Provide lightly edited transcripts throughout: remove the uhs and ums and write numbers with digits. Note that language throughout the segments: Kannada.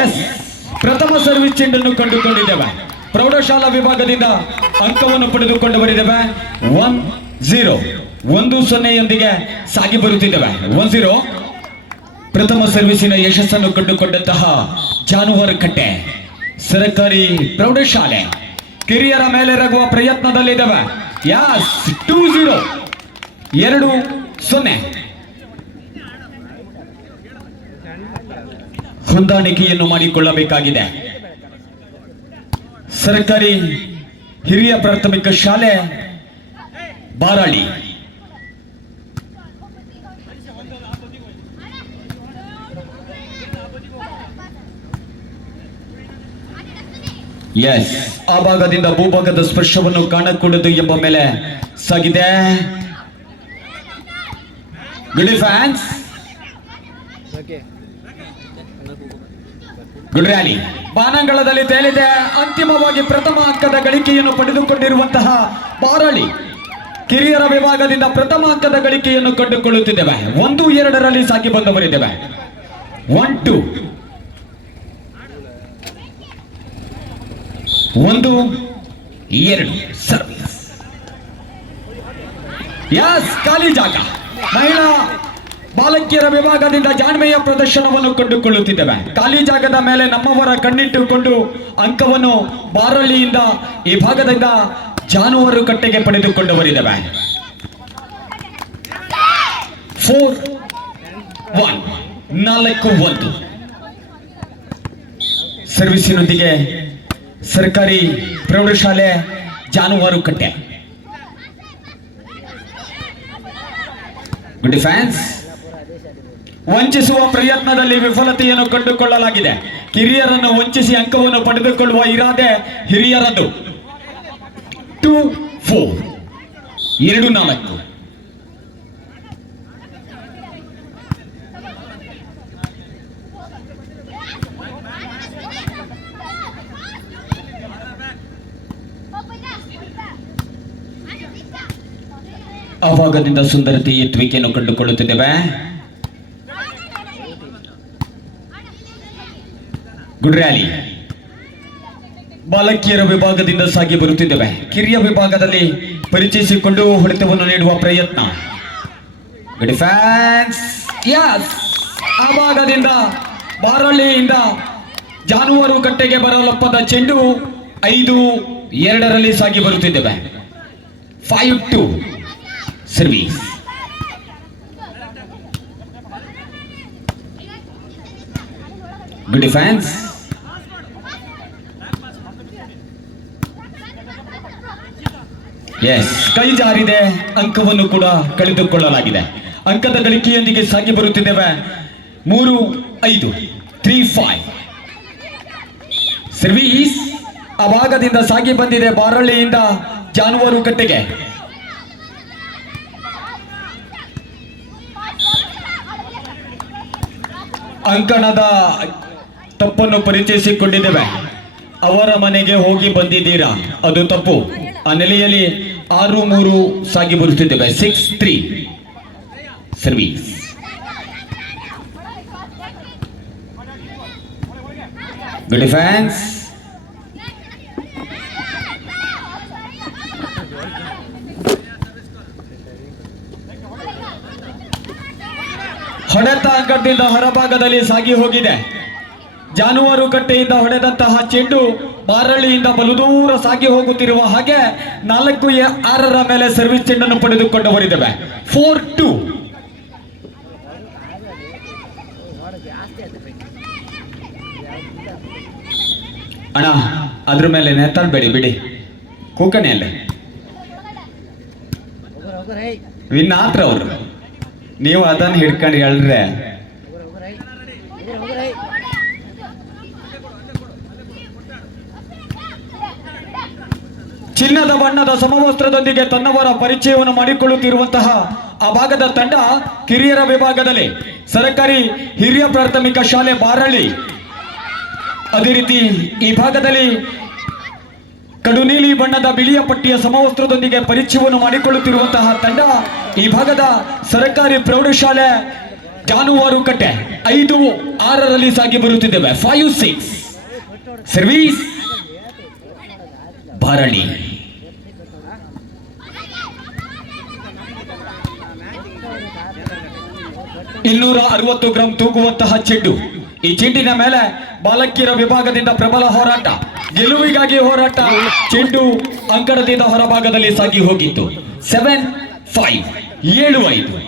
ಎಸ್, ಪ್ರಥಮ ಸರ್ವಿಸ್ ಚೆಂಡನ್ನು ಕಂಡುಕೊಂಡಿದ್ದೇವೆ. ಪ್ರೌಢಶಾಲಾ ವಿಭಾಗದಿಂದ ಅಂಕವನ್ನು ಪಡೆದುಕೊಂಡು ಬರಿದ್ದೇವೆ. 1-0 1-0 ಸಾಗಿ ಬರುತ್ತಿದ್ದೇವೆ. 1-0 ಪ್ರಥಮ ಸರ್ವಿಸಿನ ಯಶಸ್ಸನ್ನು ಕಂಡುಕೊಂಡಂತಹ ಜಾನುವಾರುಕಟ್ಟೆ ಸರ್ಕಾರಿ ಪ್ರೌಢಶಾಲೆ ಕಿರಿಯರ ಮೇಲೆ ರಗುವ ಪ್ರಯತ್ನದಲ್ಲಿದ್ದೇವೆ. ಯಸ್, 2-0 2-0 ಹೊಂದಾಣಿಕೆಯನ್ನು ಮಾಡಿಕೊಳ್ಳಬೇಕಾಗಿದೆ. ಸರ್ಕಾರಿ ಹಿರಿಯ ಪ್ರಾಥಮಿಕ ಶಾಲೆ ಬಾರಾಳಿ. ಎಸ್, ಆ ಭಾಗದಿಂದ ಭೂಭಾಗದ ಸ್ಪರ್ಶವನ್ನು ಕಾಣಕೂಡದು ಎಂಬ ಮೇಲೆ ಸಾಗಿದೆ. ಗುಡ್ ಫ್ಯಾನ್ಸ್, ಗುಡ್ ರ್ಯಾಲಿ ಬಾನಂಗಳದಲ್ಲಿ ತೇಲಿದೆ. ಅಂತಿಮವಾಗಿ ಪ್ರಥಮ ಅಂಕದ ಗಳಿಕೆಯನ್ನು ಪಡೆದುಕೊಂಡಿರುವಂತಹ ಬಾರಾಳಿ ಕಿರಿಯರ ವಿಭಾಗದಿಂದ ಪ್ರಥಮ ಅಂಕದ ಗಳಿಕೆಯನ್ನು ಕಂಡುಕೊಳ್ಳುತ್ತಿದ್ದೇವೆ. 1-2 ಸಾಗಿ ಬಂದವರಿದ್ದೇವೆ. 1-2 1-2 ಸರ್ವಿಸ್. ಯಸ್, ಖಾಲಿ ಜಾಗ. ಮಹಿಳಾ ಬಾಲಕಿಯರ ವಿಭಾಗದಿಂದ ಜಾಣ್ಮೆಯ ಪ್ರದರ್ಶನವನ್ನು ಕಂಡುಕೊಳ್ಳುತ್ತಿದ್ದೇವೆ. ಖಾಲಿ ಜಾಗದ ಮೇಲೆ ನಮ್ಮವರ ಕಣ್ಣಿಟ್ಟುಕೊಂಡು ಅಂಕವನ್ನು ಬಾರಳ್ಳಿಯಿಂದ ಈ ಭಾಗದಿಂದ ಜಾನುವಾರು ಕಟ್ಟೆಗೆ ಪಡೆದುಕೊಂಡವರಿದ್ದೇವೆ. 4-1 4-1 ಸರ್ವಿಸಿನೊಂದಿಗೆ ಸರ್ಕಾರಿ ಪ್ರೌಢಶಾಲೆ ಜಾನುವಾರು ಕಟ್ಟೆ. Good defence. ವಂಚಿಸುವ ಪ್ರಯತ್ನದಲ್ಲಿ ವಿಫಲತೆಯನ್ನು ಕಂಡುಕೊಳ್ಳಲಾಗಿದೆ. ಕಿರಿಯರನ್ನು ವಂಚಿಸಿ ಅಂಕವನ್ನು ಪಡೆದುಕೊಳ್ಳುವ ಇರಾದೆ ಹಿರಿಯರದ್ದು. 2-4 2-4 ಆ ಭಾಗದಿಂದ ಸುಂದರತೆ ಎತ್ತುವಿಕೆಯನ್ನು ಕಂಡುಕೊಳ್ಳುತ್ತಿದ್ದೇವೆ. ಗುಡ್ ರ್ಯಾಲಿ ಬಾಲಕಿಯರ ವಿಭಾಗದಿಂದ ಸಾಗಿ ಬರುತ್ತಿದ್ದೇವೆ. ಕಿರಿಯ ವಿಭಾಗದಲ್ಲಿ ಪರಿಚಯಿಸಿಕೊಂಡು ಹೊಡೆತವನ್ನು ನೀಡುವ ಪ್ರಯತ್ನ. Good fans. ಯಸ್, ಆ ಭಾಗದಿಂದ ಬಾರಳ್ಳಿಯಿಂದ ಜಾನುವಾರು ಕಟ್ಟೆಗೆ ಬರಲಪ್ಪದ ಚೆಂಡು 5-2 ಸಾಗಿ ಬರುತ್ತಿದ್ದೇವೆ. 5-2 ಸರ್ವಿಸ್. Good defence. ಎಸ್, ಕೈ ಜಾರಿದೆ. ಅಂಕವನ್ನು ಕೂಡ ಕಳೆದುಕೊಳ್ಳಲಾಗಿದೆ. ಅಂಕದ ಗಳಿಕೆಯೊಂದಿಗೆ ಸಾಗಿ ಬರುತ್ತಿದ್ದೇವೆ. 3-5 3-5 ಸರ್ವಿಸ್. ಆ ಭಾಗದಿಂದ ಸಾಗಿ ಬಂದಿದೆ ಬಾರಳ್ಳಿಯಿಂದ ಜಾನುವಾರು ಕಟ್ಟೆಗೆ. ಅಂಕಣದ ತಪ್ಪನ್ನು ಪರಿಚಯಿಸಿಕೊಂಡಿದ್ದೇವೆ. ಅವರ ಮನೆಗೆ ಹೋಗಿ ಬಂದಿದ್ದೀರಾ, ಅದು ತಪ್ಪು. ಆ ನೆಲೆಯಲ್ಲಿ 6-3 ಸಾಗಿ ಬರುತ್ತಿದ್ದೇವೆ. 6-3 ಸರ್ವಿಸ್. Good defence. ಹೊಡೆತ ಅಂಕದಿಂದ ಹೊರಭಾಗದಲ್ಲಿ ಸಾಗಿ ಹೋಗಿದೆ. ಜಾನುವಾರು ಕಟ್ಟೆಯಿಂದ ಹೊಡೆದಂತಹ ಚೆಂಡು ಬಾರಳ್ಳಿಯಿಂದ ಬಲು ದೂರ ಸಾಗಿ ಹೋಗುತ್ತಿರುವ ಹಾಗೆ 4-6 ಮೇಲೆ ಸರ್ವಿಸ್ ಚೆಂಡನ್ನು ಪಡೆದುಕೊಂಡು ಬರಿದ್ದೇವೆ. 4-2 ಅಣ್ಣ, ಅದ್ರ ಮೇಲೆ ನೇತಾಡ್ಬೇಡಿ ಬಿಡಿ. ಕೂಕಣಿಯಲ್ಲೇ ವಿನ್ನಾತ್ರ ಅವರು, ನೀವು ಅದನ್ನು ಹಿಡ್ಕೊಂಡು ಹೇಳ್ರೆ. ಚಿನ್ನದ ಬಣ್ಣದ ಸಮವಸ್ತ್ರದೊಂದಿಗೆ ತನ್ನವರ ಪರಿಚಯವನ್ನು ಮಾಡಿಕೊಳ್ಳುತ್ತಿರುವಂತಹ ಆ ಭಾಗದ ತಂಡ ಕಿರಿಯರ ವಿಭಾಗದಲ್ಲಿ ಸರ್ಕಾರಿ ಹಿರಿಯ ಪ್ರಾಥಮಿಕ ಶಾಲೆ ಬಾರಳ್ಳಿ. ಅದೇ ರೀತಿ ಈ ಭಾಗದಲ್ಲಿ ಕಡು ನೀಲಿ ಬಣ್ಣದ ಬಿಳಿಯ ಪಟ್ಟಿಯ ಸಮವಸ್ತ್ರದೊಂದಿಗೆ ಪರಿಚಯವನ್ನು ಮಾಡಿಕೊಳ್ಳುತ್ತಿರುವಂತಹ ತಂಡ ಈ ಭಾಗದ ಸರ್ಕಾರಿ ಪ್ರೌಢಶಾಲೆ ಜಾನುವಾರು ಕಟ್ಟೆ 5-6ರಲ್ಲಿ ಸಾಗಿ ಬರುತ್ತಿದ್ದೇವೆ. 5-6 ಸರ್ವೀಸ್ ಭಾರಳಿ. ಇನ್ನೂರ 60 ಗ್ರಾಂ ತೂಗುವಂತಹ ಚೆಂಡು. ಈ ಚೆಂಡಿನ ಮೇಲೆ ಬಾಲಕಿಯರ ವಿಭಾಗದಿಂದ ಪ್ರಬಲ ಹೋರಾಟ, ಗೆಲುವಿಗಾಗಿ ಹೋರಾಟ. ಚೆಂಡು ಅಂಕಣದಿಂದ ಹೊರಭಾಗದಲ್ಲಿ ಸಾಗಿ ಹೋಗಿತ್ತು. 7-5 7-5.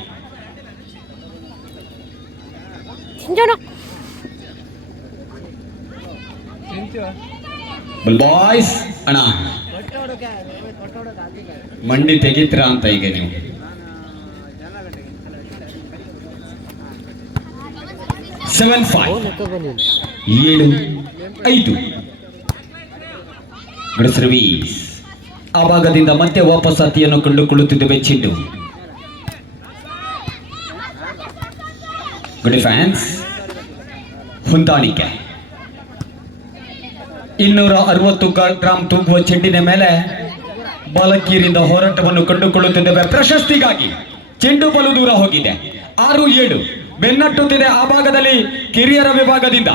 ಬಾಯ್ಸ್ ಅಣ್ಣ ಮಂಡಿ ತೆಗಿತೀರಾ ಅಂತ ಈಗ ನೀವು. 7-5 7-5 ಸರ್ವೀಸ್. ಆ ಭಾಗದಿಂದ ಮತ್ತೆ ವಾಪಸ್ ಅತಿಯನ್ನು ಕಂಡುಕೊಳ್ಳುತ್ತಿದ್ದೇವೆ. ಚೆಂಡು ಗುಡ್ ಫ್ಯಾನ್ಸ್ ಹೊಂದಾಣಿಕೆ. 260 ಗ್ರಾಂ ತೂಗುವ ಚೆಂಡಿನ ಮೇಲೆ ಬಾಲಕಿಯರಿಂದ ಹೋರಾಟವನ್ನು ಕಂಡುಕೊಳ್ಳುತ್ತಿದ್ದೇವೆ. ಪ್ರಶಸ್ತಿಗಾಗಿ ಚೆಂಡು ಬಲು ದೂರ ಹೋಗಿದೆ. 6-7 ಬೆನ್ನಟ್ಟುತ್ತಿದೆ ಆ ಭಾಗದಲ್ಲಿ ಕಿರಿಯರ ವಿಭಾಗದಿಂದ.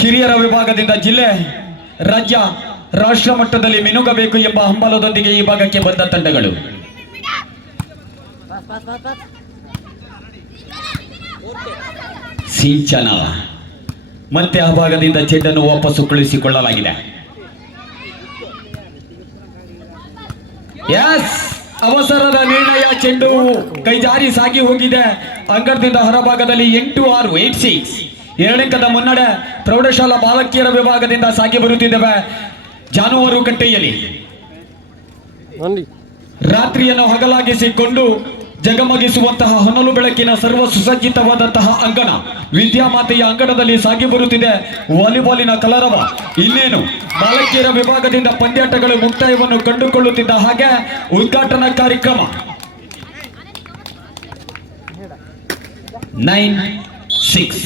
ಕಿರಿಯರ ವಿಭಾಗದಿಂದ ಜಿಲ್ಲೆ, ರಾಜ್ಯ, ರಾಷ್ಟ್ರ ಮಟ್ಟದಲ್ಲಿ ಮಿನುಗಬೇಕು ಎಂಬ ಹಂಬಲದೊಂದಿಗೆ ಈ ಭಾಗಕ್ಕೆ ಬಂದ ತಂಡಗಳು. ಸಿಂಚನ ಮತ್ತೆ ಆ ಭಾಗದಿಂದ ಚೆಂಡನ್ನು ವಾಪಸ್ಸು ಕಳುಹಿಸಿಕೊಳ್ಳಲಾಗಿದೆ. ಎಸ್, ಅವಸರದ ನಿರ್ಣಯ. ಚೆಂಡು ಕೈಜಾರಿ ಸಾಗಿ ಹೋಗಿದೆ. ಅಂಕಣದಿಂದ ಹೊರಭಾಗದಲ್ಲಿ 8-6 8-6 2 ಮುನ್ನಡೆ ಪ್ರೌಢಶಾಲಾ ಬಾಲಕಿಯರ ವಿಭಾಗದಿಂದ ಸಾಗಿ ಬರುತ್ತಿದ್ದೇವೆ. ಜಾನುವಾರು ಕಟ್ಟೆಯಲ್ಲಿ ರಾತ್ರಿಯನ್ನು ಹಗಲಾಗಿಸಿಕೊಂಡು ಜಗಮಗಿಸುವಂತಹ ಹೊನಲು ಬೆಳಕಿನ ಸರ್ವ ಸುಸಜ್ಜಿತವಾದಂತಹ ಅಂಗಣ, ವಿದ್ಯಾಮಾತೆಯ ಅಂಗಣದಲ್ಲಿ ಸಾಗಿ ಬರುತ್ತಿದೆ ವಾಲಿಬಾಲಿನ ಕಲರವ. ಇನ್ನೇನು ಬಾಲಕಿಯರ ವಿಭಾಗದಿಂದ ಪಂದ್ಯಾಟಗಳು ಮುಕ್ತಾಯವನ್ನು ಕಂಡುಕೊಳ್ಳುತ್ತಿದ್ದ ಹಾಗೆ ಉದ್ಘಾಟನಾ ಕಾರ್ಯಕ್ರಮ. 9-6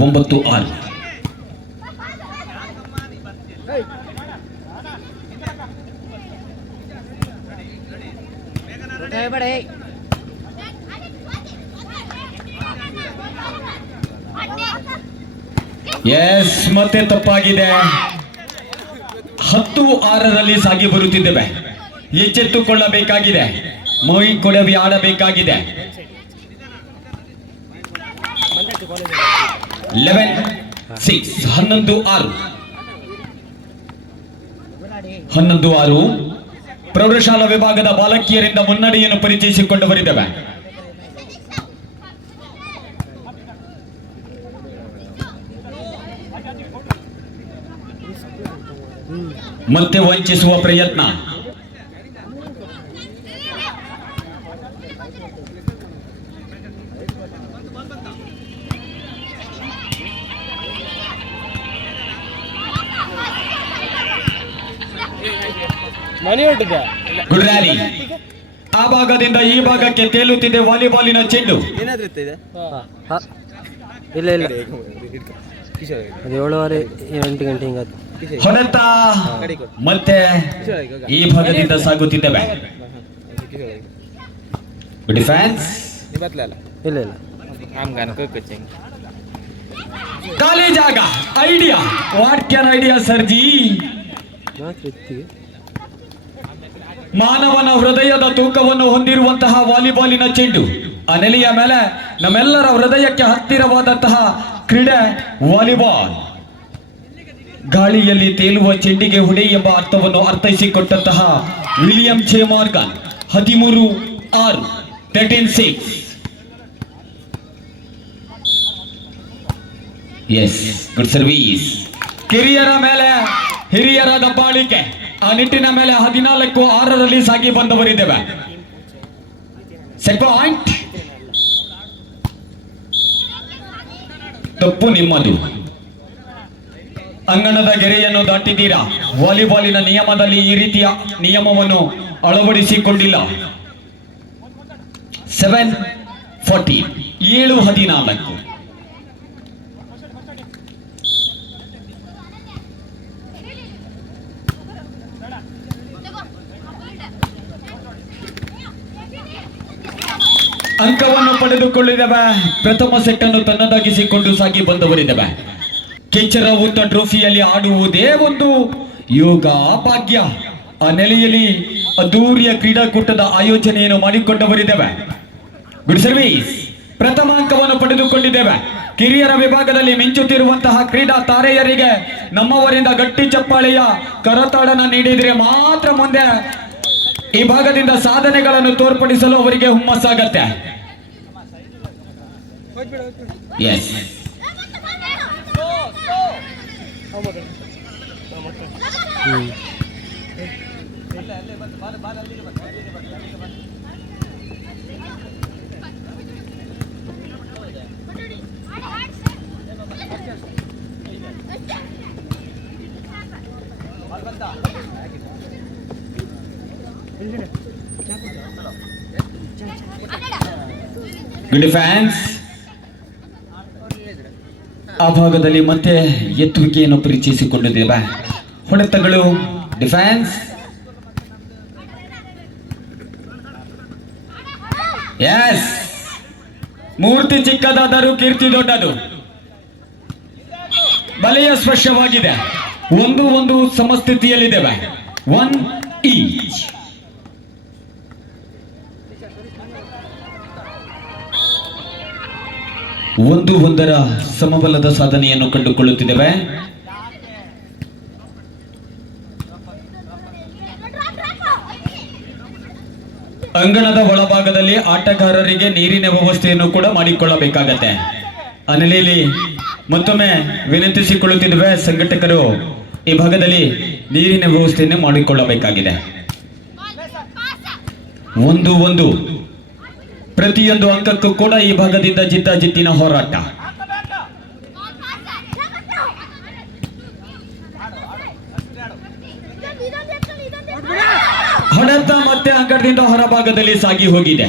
9-6 ಎಸ್, ಮತ್ತೆ ತಪ್ಪಾಗಿದೆ. 10-6ರಲ್ಲಿ ಸಾಗಿ ಬರುತ್ತಿದ್ದೇವೆ. ಎಚ್ಚೆತ್ತುಕೊಳ್ಳಬೇಕಾಗಿದೆ. ಮೋಹಿತ್ ಕೊಡವಿ ಆಡಬೇಕಾಗಿದೆ. 11-6 11-6 11-6 ಪ್ರೌಢಶಾಲಾ ವಿಭಾಗದ ಬಾಲಕಿಯರಿಂದ ಮುನ್ನಡೆಯನ್ನು ಪರಿಚಯಿಸಿಕೊಂಡು ಬರಿದ್ದೇವೆ. ಮತ್ತೆ ವಂಚಿಸುವ ಪ್ರಯತ್ನ. Good rally. ಆ ಭಾಗದಿಂದ ಈ ಭಾಗಕ್ಕೆ ತೇಲುತ್ತಿದೆ ವಾಲಿಬಾಲಿನ ಚೆಂಡು. ಇಲ್ಲ ಇಲ್ಲ, 7:30 8 ಗಂಟೆ ಹಿಂಗಾಯ್ತು. ಹೊಡೆತ ಮತ್ತೆ ಈ ಭಾಗದಿಂದ ಸಾಗುತ್ತಿದ್ದೇವೆ. ಡಿಫೆನ್ಸ್ ಇಲ್ಲ ಇಲ್ಲ, ಖಾಲಿ ಜಾಗ. Idea, what can idea Sarji. ಮಾನವನ ಹೃದಯದ ತೂಕವನ್ನು ಹೊಂದಿರುವಂತಹ ವಾಲಿಬಾಲಿನ ಚೆಂಡು. ಆ ನೆಲೆಯ ಮೇಲೆ ನಮ್ಮೆಲ್ಲರ ಹೃದಯಕ್ಕೆ ಹತ್ತಿರವಾದಂತಹ ಕ್ರೀಡೆ ವಾಲಿಬಾಲ್. ಗಾಳಿಯಲ್ಲಿ ತೇಲುವ ಚೆಂಡಿಗೆ ಹೊಡೆ ಎಂಬ ಅರ್ಥವನ್ನು ಅರ್ಥೈಸಿಕೊಟ್ಟಂತಹ William J Morgan. 13-6 13-6. Yes, good service. ಕಿರಿಯರ ಮೇಲೆ ಹಿರಿಯರ ದಬ್ಬಾಳಿಕೆ. ಆ ನಿಟ್ಟಿನ ಮೇಲೆ 14-6ರಲ್ಲಿ ಸಾಗಿ ಬಂದವರಿದ್ದೇವೆ. Set point. ತಪ್ಪು ನಿಮ್ಮದು. ಅಂಗಣದ ಗೆರೆಯನ್ನು ದಾಟಿದ್ದೀರಾ. ವಾಲಿಬಾಲಿನ ನಿಯಮದಲ್ಲಿ ಈ ರೀತಿಯ ನಿಯಮವನ್ನು ಅಳವಡಿಸಿಕೊಂಡಿಲ್ಲ. 7-14 7-14. ಪಡೆದುಕೊಳ್ಳಿದವೆ. ಪ್ರಥಮ ಸೆಟ್ ಅನ್ನು ತನ್ನದಾಗಿಸಿಕೊಂಡು ಸಾಗಿ ಬಂದವರಿದ್ದಾವೆ. ಕೆಂಚರ ಊತ ಟ್ರೋಫಿಯಲ್ಲಿ ಆಡುವುದೇ ಒಂದು ಯೋಗ ಭಾಗ್ಯ. ಆ ನೆಲೆಯಲ್ಲಿ ಅದ್ದೂರಿಯ ಕ್ರೀಡಾಕೂಟದ ಆಯೋಜನೆಯನ್ನು ಮಾಡಿಕೊಂಡವರಿದ್ದೇವೆ. Good service. ಪ್ರಥಮ ಅಂಕವನ್ನು ಪಡೆದುಕೊಂಡಿದ್ದೇವೆ. ಕಿರಿಯರ ವಿಭಾಗದಲ್ಲಿ ಮಿಂಚುತ್ತಿರುವಂತಹ ಕ್ರೀಡಾ ತಾರೆಯರಿಗೆ ನಮ್ಮವರಿಂದ ಗಟ್ಟಿ ಚಪ್ಪಾಳೆಯ ಕರತಾಡನ ನೀಡಿದರೆ ಮಾತ್ರ ಮುಂದೆ ಈ ಭಾಗದಿಂದ ಸಾಧನೆಗಳನ್ನು ತೋರ್ಪಡಿಸಲು ಅವರಿಗೆ ಹುಮ್ಮಸ್ಸಾಗತ್ತೆ. S, good defence. ಆ ಭಾಗದಲ್ಲಿ ಮತ್ತೆ ಎತ್ತುವಿಕೆಯನ್ನು ಪರಿಚಯಿಸಿಕೊಂಡಿದ್ದೇವೆ. ಹೊಡೆತಗಳು ಡಿಫೆನ್ಸ್. ಎಸ್, ಮೂರ್ತಿ ಚಿಕ್ಕದಾದರೂ ಕೀರ್ತಿ ದೊಡ್ಡದು. ಬಲೆಯ ಸ್ಪರ್ಶವಾಗಿದೆ. ಒಂದು ಸಮಸ್ಥಿತಿಯಲ್ಲಿದ್ದೇವೆ. 1 ಈಚ್. ಒಂದರ ಸಮಬಲದ ಸಾಧನೆಯನ್ನು ಕಂಡುಕೊಳ್ಳುತ್ತಿದ್ದೇವೆ. ಅಂಗಣದ ಒಳಭಾಗದಲ್ಲಿ ಆಟಗಾರರಿಗೆ ನೀರಿನ ವ್ಯವಸ್ಥೆಯನ್ನು ಕೂಡ ಮಾಡಿಕೊಳ್ಳಬೇಕಾಗತ್ತೆ. ಆ ನೆಲೆಯಲ್ಲಿ ಮತ್ತೊಮ್ಮೆ ವಿನಂತಿಸಿಕೊಳ್ಳುತ್ತಿದ್ದೇವೆ, ಸಂಘಟಕರು ಈ ಭಾಗದಲ್ಲಿ ನೀರಿನ ವ್ಯವಸ್ಥೆಯನ್ನು ಮಾಡಿಕೊಳ್ಳಬೇಕಾಗಿದೆ. 1-1. ಪ್ರತಿಯೊಂದು ಅಂಕಕ್ಕೂ ಕೂಡ ಈ ಭಾಗದಿಂದ ಜಿದ್ದಾಜಿದ್ದಿನ ಹೋರಾಟ. ಹೊಡೆತ ಮತ್ತೆ ಅಂಕಣದಿಂದ ಹೊರಭಾಗದಲ್ಲಿ ಸಾಗಿ ಹೋಗಿದೆ.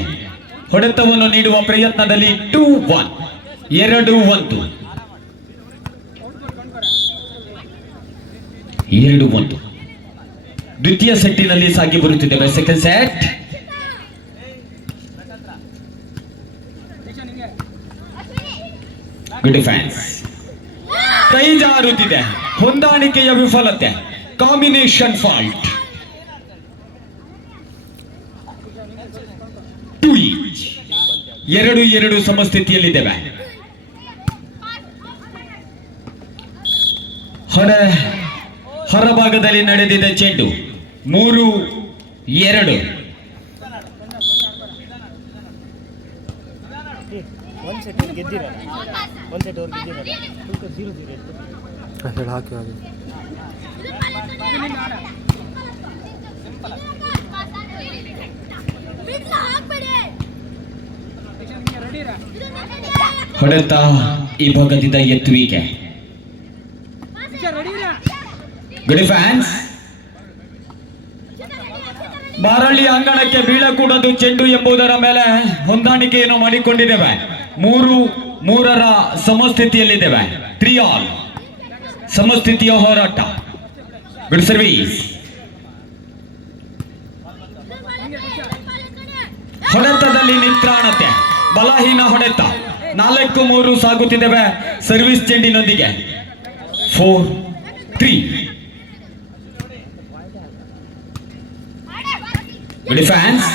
ಹೊಡೆತವನ್ನು ನೀಡುವ ಪ್ರಯತ್ನದಲ್ಲಿ 2-1. 2-1. 2-1. ದ್ವಿತೀಯ ಸೆಟ್ಟಿನಲ್ಲಿ ಸಾಗಿ ಬರುತ್ತಿದ್ದೇವೆ. Second set. Good defence. ಕೈ ಜಾರುತ್ತಿದೆ. ಹೊಂದಾಣಿಕೆಯ ವಿಫಲತೆ. Combination fault. 2 ಈಚ್. 2-2 ಸಮಸ್ಥಿತಿಯಲ್ಲಿದ್ದೇವೆ. ಹೊರಭಾಗದಲ್ಲಿ ನಡೆದಿದೆ ಚೆಂಡು. 3-2. ಹಾಕಿ ಹೊಡೆತ ಈ ಭಾಗದಿಂದ ಎತ್ತುವಿಕೆ. Good defence. ಬಾರಳ್ಳಿ ಅಂಗಣಕ್ಕೆ ಬೀಳಕೂಡದು ಚೆಂಡು ಎಂಬುದರ ಮೇಲೆ ಹೊಂದಾಣಿಕೆಯನ್ನು ಮಾಡಿಕೊಂಡಿದ್ದೇವೆ. 3-3 ಸಮಸ್ಥಿತಿಯಲ್ಲಿದ್ದೇವೆ. 3 ಆಲ್. ಸಮಸ್ಥಿತಿಯ ಹೋರಾಟ. Good service. ಹೊಡೆತದಲ್ಲಿ ನಿತ್ರಾಣತೆ. ಬಲಹೀನ ಹೊಡೆತ. 4-3 ಸಾಗುತ್ತಿದ್ದೇವೆ ಸರ್ವಿಸ್ ಚೆಂಡಿನೊಂದಿಗೆ. 4-3. Good defence.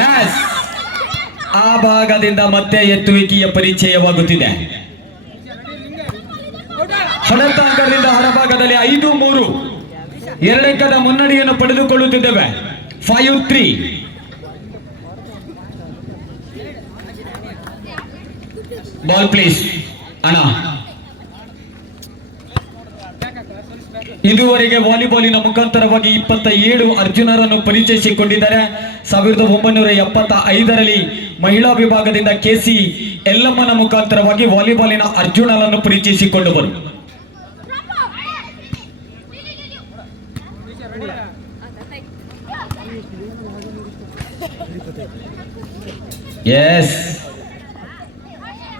ಎಸ್, ಆ ಭಾಗದಿಂದ ಮತ್ತೆ ಎತ್ತುವಿಕೆಯ ಪರಿಚಯವಾಗುತ್ತಿದೆ. ಹೊಡೆತ ಅಂಕದಿಂದ ಹೊರಭಾಗದಲ್ಲಿ 5-3 2 ಅಂಕದ ಮುನ್ನಡೆಯನ್ನು ಪಡೆದುಕೊಳ್ಳುತ್ತಿದ್ದೇವೆ. 5-3. ಬಾಲ್ ಪ್ಲೀಸ್ ಅಣ್ಣ. ಇದುವರೆಗೆ ವಾಲಿಬಾಲಿನ ಮುಖಾಂತರವಾಗಿ 27 ಅರ್ಜುನರನ್ನು ಪರಿಚಯಿಸಿಕೊಂಡಿದ್ದಾರೆ. 1975ರಲ್ಲಿ ಮಹಿಳಾ ವಿಭಾಗದಿಂದ ಕೆಸಿ ಎಲ್ಲಮ್ಮನ ಮುಖಾಂತರವಾಗಿ ವಾಲಿಬಾಲಿನ ಅರ್ಜುನರನ್ನು ಪರಿಚಯಿಸಿಕೊಂಡವರು. ಎಸ್,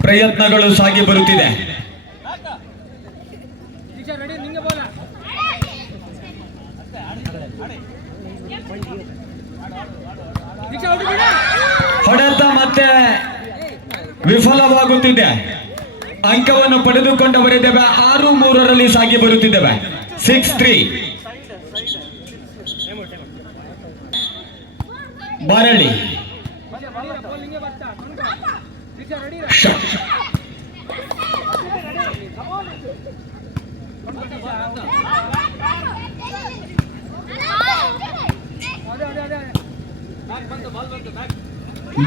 ಪ್ರಯತ್ನಗಳು ಸಾಗಿ ಬರುತ್ತಿದೆ. ಹೊಡೆತ ಮತ್ತೆ ವಿಫಲವಾಗುತ್ತಿದೆ. ಅಂಕವನ್ನು ಪಡೆದುಕೊಂಡವರಿದ್ದೇವೆ. 6-3 ಸಾಗಿ ಬರುತ್ತಿದ್ದೇವೆ. 6-3 ಬಾರಳ್ಳಿ.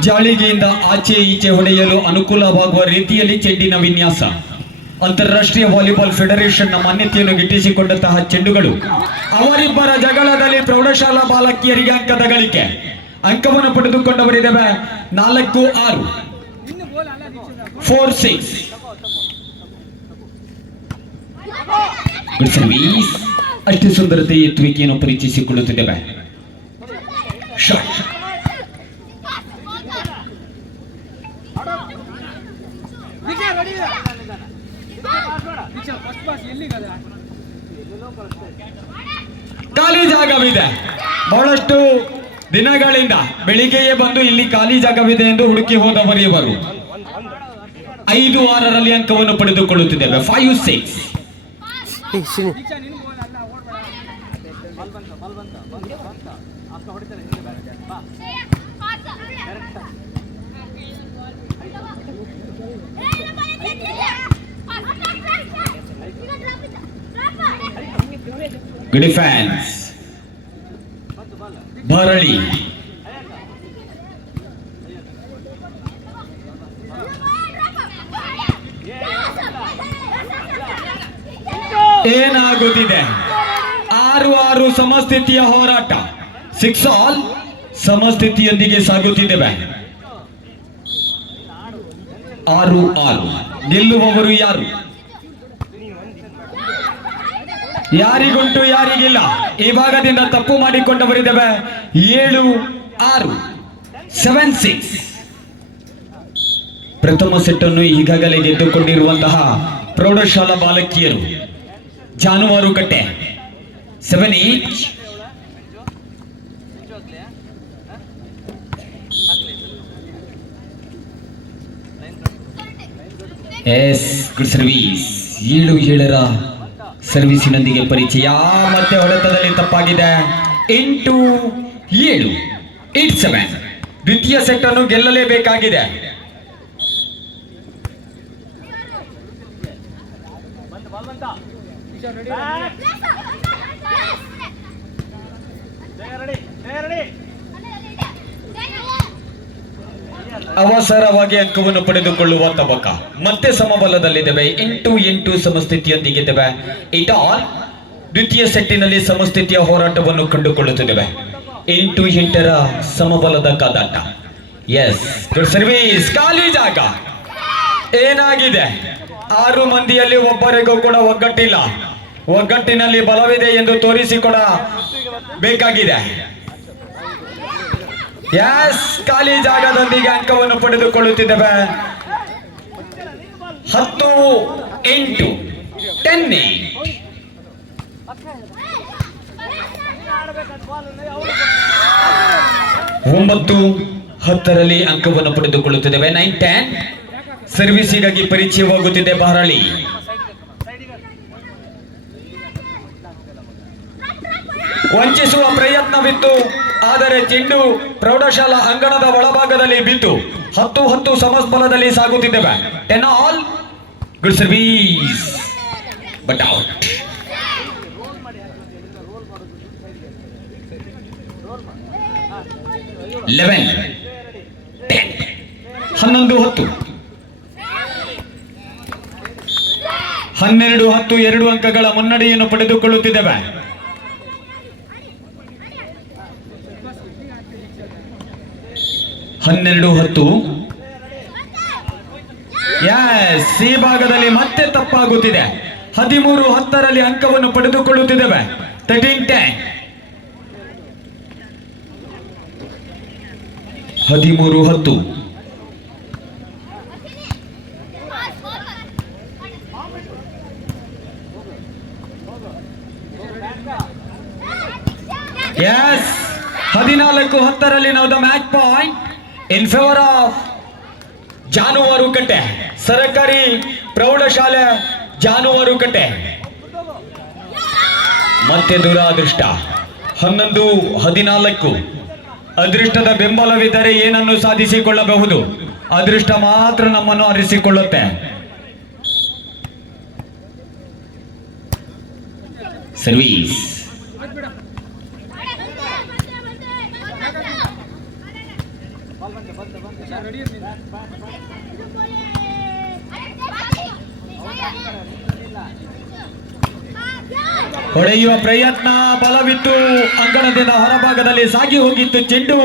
ಜಾಳಿಗೆಯಿಂದ ಆಚೆ ಈಚೆ ಹೊಡೆಯಲು ಅನುಕೂಲವಾಗುವ ರೀತಿಯಲ್ಲಿ ಚೆಂಡಿನ ವಿನ್ಯಾಸ. ಅಂತಾರಾಷ್ಟ್ರೀಯ ವಾಲಿಬಾಲ್ ಫೆಡರೇಷನ್ನ ಮಾನ್ಯತೆಯನ್ನು ಗಿಟ್ಟಿಸಿಕೊಂಡಂತಹ ಚೆಂಡುಗಳು. ಅವರಿಬ್ಬರ ಜಗಳದಲ್ಲಿ ಪ್ರೌಢಶಾಲಾ ಬಾಲಕಿಯರಿಗೆ ಅಂಕದ ಗಳಿಕೆ. ಅಂಕವನ್ನು ಪಡೆದುಕೊಂಡವರಿದ್ದೇವೆ 4-6 4-6. Good service. ಅಷ್ಟು ಸುಂದರತೆ ಎತ್ತುವಿಕೆಯನ್ನು ಪರಿಚಯಿಸಿಕೊಳ್ಳುತ್ತಿದ್ದೇವೆ. ಶಾಟ್. ಖಾಲಿ ಜಾಗವಿದೆ. ಬಹಳಷ್ಟು ದಿನಗಳಿಂದ ಬೆಳಿಗ್ಗೆಯೇ ಬಂದು ಇಲ್ಲಿ ಖಾಲಿ ಜಾಗವಿದೆ ಎಂದು ಹುಡುಕಿ ಹೋದವರು ಇವರು. 5-6 ಅಂಕವನ್ನು ಪಡೆದುಕೊಳ್ಳುತ್ತಿದ್ದೇವೆ. 5-6. Good defence. ಭರಳಿ. ಏನಾಗುತ್ತಿದೆ? 6-6 ಸಮಸ್ಥಿತಿಯ ಹೋರಾಟ. 6-all ಸಮಸ್ಥಿತಿಯೊಂದಿಗೆ ಸಾಗುತ್ತಿದ್ದೇವೆ. 6-6 ಗೆಲ್ಲುವವರು ಯಾರು? ಯಾರಿಗುಂಟು ಯಾರಿಗಿಲ್ಲ. ಈ ಭಾಗದಿಂದ ತಪ್ಪು ಮಾಡಿಕೊಂಡವರಿದ್ದೇವೆ. 7-6 7-6. ಪ್ರಥಮ ಸೆಟ್ ಅನ್ನು ಈಗಾಗಲೇ ಗೆದ್ದುಕೊಂಡಿರುವಂತಹ ಪ್ರೌಢಶಾಲಾ ಬಾಲಕಿಯರು ಜಾನುವಾರುಕಟ್ಟೆ. 7 each. Yes, good service. 7-7 ಸರ್ವಿಸಿನೊಂದಿಗೆ ಪರಿಚಯ. ಮತ್ತೆ ಹೊಡೆತದಲ್ಲಿ ತಪ್ಪಾಗಿದೆ. 8-7 8-7. ದ್ವಿತೀಯ ಸೆಟ್ ಅನ್ನು ಗೆಲ್ಲಲೇಬೇಕಾಗಿದೆ. ಅವಸರವಾಗಿ ಅಂಕವನ್ನು ಪಡೆದುಕೊಳ್ಳುವ ತಬಕ. ಮತ್ತೆ ಸಮಬಲದಲ್ಲಿದ್ದೇವೆ. 8-8 ಸಮಸ್ಥಿತಿಯೊಂದಿಗಿದ್ದೇವೆ. 8-all ದ್ವಿತೀಯ ಸೆಟ್ಟಿನಲ್ಲಿ ಸಮಸ್ಥಿತಿಯ ಹೋರಾಟವನ್ನು ಕಂಡುಕೊಳ್ಳುತ್ತಿದ್ದೇವೆ. 8-8 ಸಮಬಲದ ಕಾದಾಟ. Yes, good service. ಖಾಲಿ ಜಾಗ. ಏನಾಗಿದೆ? 6 ಮಂದಿಯಲ್ಲಿ ಒಬ್ಬರಿಗೂ ಕೂಡ ಒಗ್ಗಟ್ಟಿಲ್ಲ. ಒಗ್ಗಟ್ಟಿನಲ್ಲಿ ಬಲವಿದೆ ಎಂದು ತೋರಿಸಿಕೊಡ ಬೇಕಾಗಿದೆ. ಎಸ್, ಖಾಲಿ ಜಾಗದೊಂದಿಗೆ ಅಂಕವನ್ನು ಪಡೆದುಕೊಳ್ಳುತ್ತಿದ್ದೇವೆ. 10-8 10. 9-10 ಅಂಕವನ್ನು ಪಡೆದುಕೊಳ್ಳುತ್ತಿದ್ದೇವೆ. 9-10 ಸರ್ವಿಸಿಗಾಗಿ ಪರಿಚಯವಾಗುತ್ತಿದೆ ಬಹರಳಿ. ವಂಚಿಸುವ ಪ್ರಯತ್ನವಿತ್ತು, ಆದರೆ ಚೆಂಡು ಪ್ರೌಢಶಾಲಾ ಅಂಗಣದ ಒಳಭಾಗದಲ್ಲಿ ಬಿದ್ದು 10-10 ಸಮಬಲದಲ್ಲಿ ಸಾಗುತ್ತಿದ್ದೇವೆ. 10-all good service but out. 11-10 11-10 12-10 2 ಅಂಕಗಳ ಮುನ್ನಡೆಯನ್ನು ಪಡೆದುಕೊಳ್ಳುತ್ತಿದ್ದೇವೆ. ಎಸ್, ಈ ಭಾಗದಲ್ಲಿ ಮತ್ತೆ ತಪ್ಪಾಗುತ್ತಿದೆ. 13-10 ಅಂಕವನ್ನು ಪಡೆದುಕೊಳ್ಳುತ್ತಿದ್ದೇವೆ. 13-10 13-10 ಎಸ್, 14-10 ನಾವು the match point in favour of Januvarukatte ಸರ್ಕಾರಿ ಪ್ರೌಢಶಾಲೆ ಜಾನುವಾರುಕಟ್ಟೆ. ಮತ್ತೆ ದುರಾದೃಷ್ಟ 11-14. ಅದೃಷ್ಟದ ಬೆಂಬಲವಿದ್ದರೆ ಏನನ್ನು ಸಾಧಿಸಿಕೊಳ್ಳಬಹುದು, ಅದೃಷ್ಟ ಮಾತ್ರ ನಮ್ಮನ್ನು ಅರಿಸಿಕೊಳ್ಳುತ್ತೆ. ಸರ್ವೀಸ್ ಹೊಡೆಯುವ ಪ್ರಯತ್ನ ಬಲವಿತ್ತು, ಅಂಗಣದಿಂದ ಹೊರಭಾಗದಲ್ಲಿ ಸಾಗಿ ಹೋಗಿತ್ತು ಚೆಂಡು.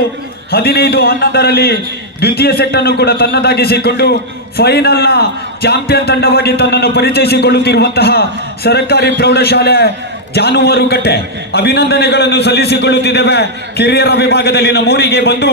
15-11 ದ್ವಿತೀಯ ಸೆಟ್ ಅನ್ನು ಕೂಡ ತನ್ನದಾಗಿಸಿಕೊಂಡು ಫೈನಲ್ ನ ಚಾಂಪಿಯನ್ ತಂಡವಾಗಿ ತನ್ನನ್ನು ಪರಿಚಯಿಸಿಕೊಳ್ಳುತ್ತಿರುವಂತಹ ಸರ್ಕಾರಿ ಪ್ರೌಢಶಾಲೆ ಜಾನುವಾರುಕಟ್ಟೆ ಅಭಿನಂದನೆಗಳನ್ನು ಸಲ್ಲಿಸಿಕೊಳ್ಳುತ್ತಿದ್ದೇವೆ. ಕಿರಿಯರ ವಿಭಾಗದಲ್ಲಿ ನಮ್ಮೂರಿಗೆ ಬಂದು